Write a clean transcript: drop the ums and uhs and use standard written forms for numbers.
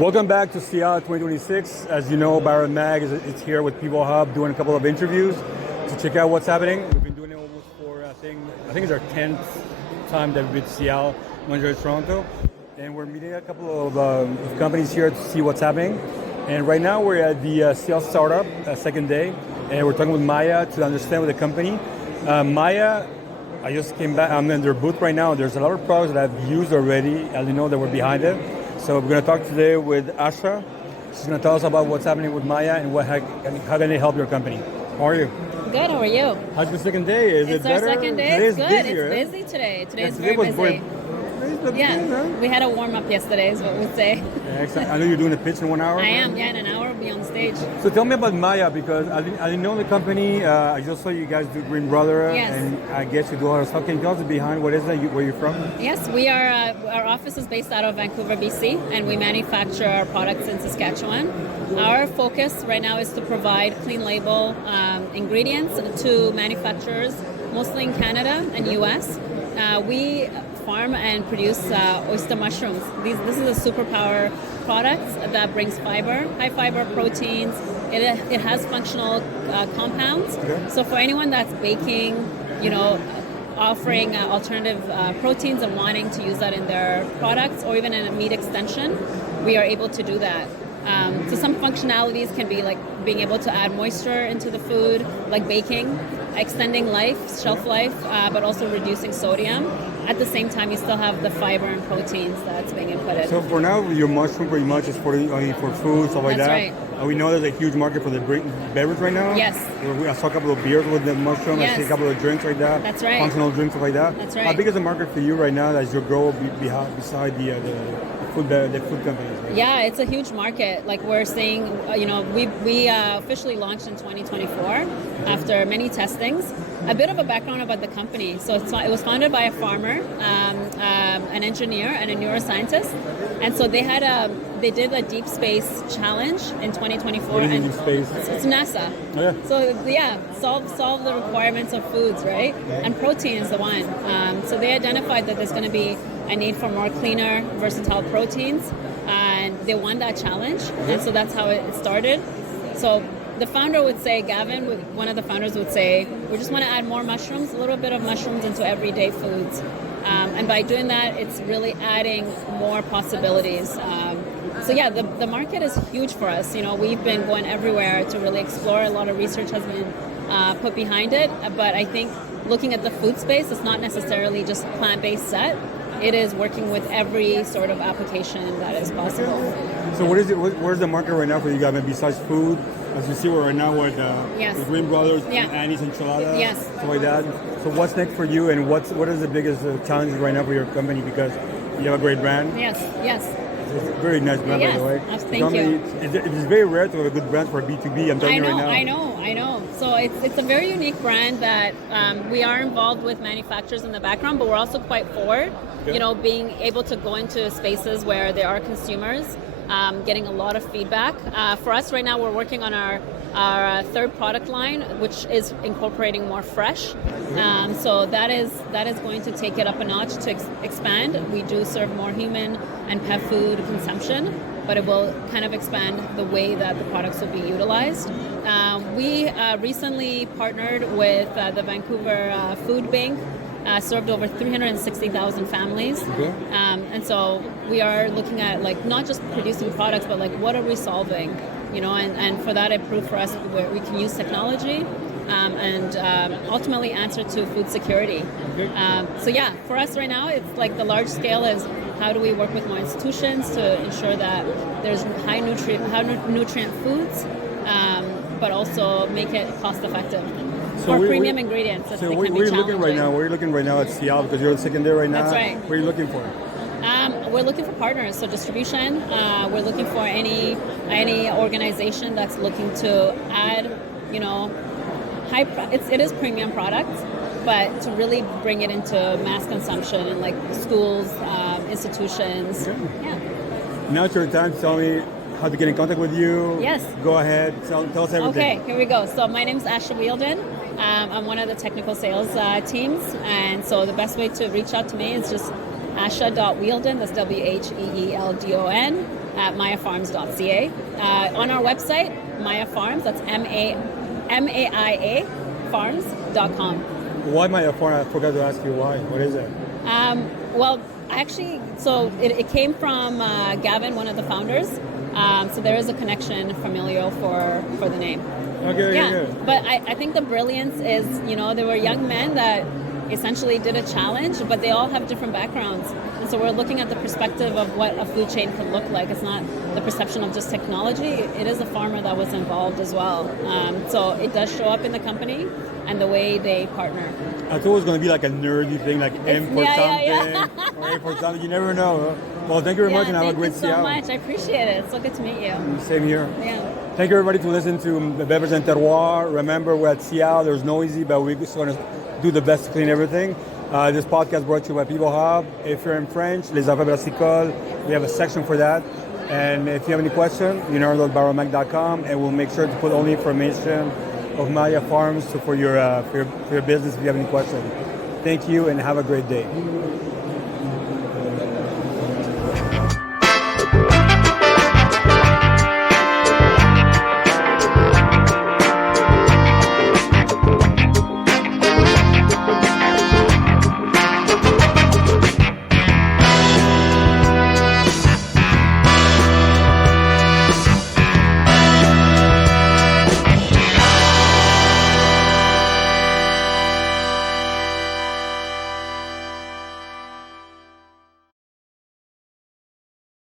Welcome back to SIAL 2026. As you know, BaronMag is here with Pivohub doing a couple of interviews to check out what's happening. We've been doing it almost for, I think it's our 10th time that we've been SIAL, Montreal, Toronto. And we're meeting a couple of companies here to see what's happening. And right now we're at the SIAL Startup, second day. And we're talking with Maia to understand with the company. Maia, I just came back, I'm in their booth right now. There's a lot of products that I've used already. I didn't know that were behind it. So we're going to talk today with Asha. She's going to tell us about what's happening with Maia and how can they help your company. How are you? Good, how are you? How's your second day? Is it better? It's our second day. Today's It's good. busier, It's busy today. Today's today very busy. Yeah, we had a warm-up yesterday is what we'd say. Yeah, excellent. I know you're doing a pitch in 1 hour. I am, in an hour I'll be on stage. So tell me about Maia, because I didn't know the company. I just saw you guys do Green Brother, Yes. and I guess you do a lot of stuff. Can you tell us behind what is that? Where you're from? Yes, we are. Our office is based out of Vancouver, BC, and we manufacture our products in Saskatchewan. Our focus right now is to provide clean label ingredients to manufacturers, mostly in Canada and US. We farm and produce oyster mushrooms. This is a superpower product that brings fiber, high fiber proteins. It has functional compounds. Okay. So for anyone that's baking, offering alternative proteins and wanting to use that in their products or even in a meat extension, we are able to do that. So some functionalities can be like being able to add moisture into the food, like baking, extending shelf life, but also reducing sodium. At the same time, you still have the fiber and proteins that's being inputted. So for now, your mushroom pretty much is only for food, stuff like That's that. right. We know there's a huge market for the beverage right now. Yes. I saw a couple of beers with the mushroom. Yes. I see a couple of drinks like that. That's right. Functional drinks, stuff like that. That's right. How big is the market for you right now as you grow beside the food companies? Right? Yeah, it's a huge market. Like we're seeing, we officially launched in 2024 after many testings. A bit of a background about the company. So it was founded by a farmer, an engineer, and a neuroscientist. And so they did a deep space challenge in 2024. What is and deep space? It's NASA. Oh, yeah. So solve the requirements of foods, right? And protein is the one. So they identified that there's going to be a need for more cleaner, versatile proteins, and they won that challenge. And so that's how it started. So the founder would say, one of the founders would say, we just want to add more mushrooms, a little bit of mushrooms into everyday foods. And by doing that, it's really adding more possibilities. The market is huge for us. We've been going everywhere to really explore. A lot of research has been put behind it. But I think looking at the food space, it's not necessarily just plant-based set. It is working with every sort of application that is possible. So where's the market right now for you guys? Besides food, as you see, we're right now with the Green Brothers, Yeah. Annie's Enchilada, Yes. stuff like that. So what's next for you, and what is the biggest challenge right now for your company? Because you have a great brand. Yes. It's a very nice brand, Yes. by the way. Thank you. It's very rare to have a good brand for B2B. I'm telling you right now. I know. So it's a very unique brand that we are involved with manufacturers in the background, but we're also quite forward. Yeah. Being able to go into spaces where there are consumers, getting a lot of feedback. For us right now, we're working on our third product line, which is incorporating more fresh. So that is going to take it up a notch to expand. We do serve more human and pet food consumption, but it will kind of expand the way that the products will be utilized. We recently partnered with the Vancouver Food Bank, served over 360,000 families. Okay. And so we are looking at not just producing products, but what are we solving? And for that it proved for us where we can use technology and ultimately answer to food security. Okay. For us right now, it's the large scale is how do we work with more institutions to ensure that there's high nutrient foods, but also make it cost effective. For premium ingredients. So where are you looking right now? Where are you looking right now at SIAL? Because you're on second day right now. That's right. Where are you looking for? We're looking for partners, so distribution. We're looking for any organization that's looking to add, it is premium products, but to really bring it into mass consumption in schools, institutions. Okay. Yeah. Now it's your time to tell me how to get in contact with you. Yes. Go ahead. Tell us everything. Okay, here we go. So my name is Asha Wielden. I'm one of the technical sales teams, and so the best way to reach out to me is just Asha.Wielden, that's Wheeldon, at maiafarms.ca. On our website, Maia Farms, that's MAIA farms.com. Why Maia Farms? I forgot to ask you why. What is it? Well, actually, so it came from Gavin, one of the founders. So there is a connection familial for the name. Okay, Yeah, good. but I think the brilliance is, they were young men that essentially did a challenge, but they all have different backgrounds. And so we're looking at the perspective of what a food chain could look like. It's not the perception of just technology. It is a farmer that was involved as well. So it does show up in the company and the way they partner. I thought it was going to be like a nerdy thing, like M for something, yeah. or A for something. You never know. Huh? Well, thank you very much, and have a great Thank you so Seattle. much. I appreciate it. It's so good to meet you. Same here. Yeah. Thank you, everybody, to listen to the Beverage and Terroir. Remember, we're at Seattle. There's no easy, but we're just going to do the best to clean everything. This podcast brought to you by Pivohub. If you're in French, les affaires brassicoles, we have a section for that. And if you have any questions, you know, go to BaronMag.com, and we'll make sure to put all the information of Maia Farms for your business if you have any questions. Thank you, and have a great day.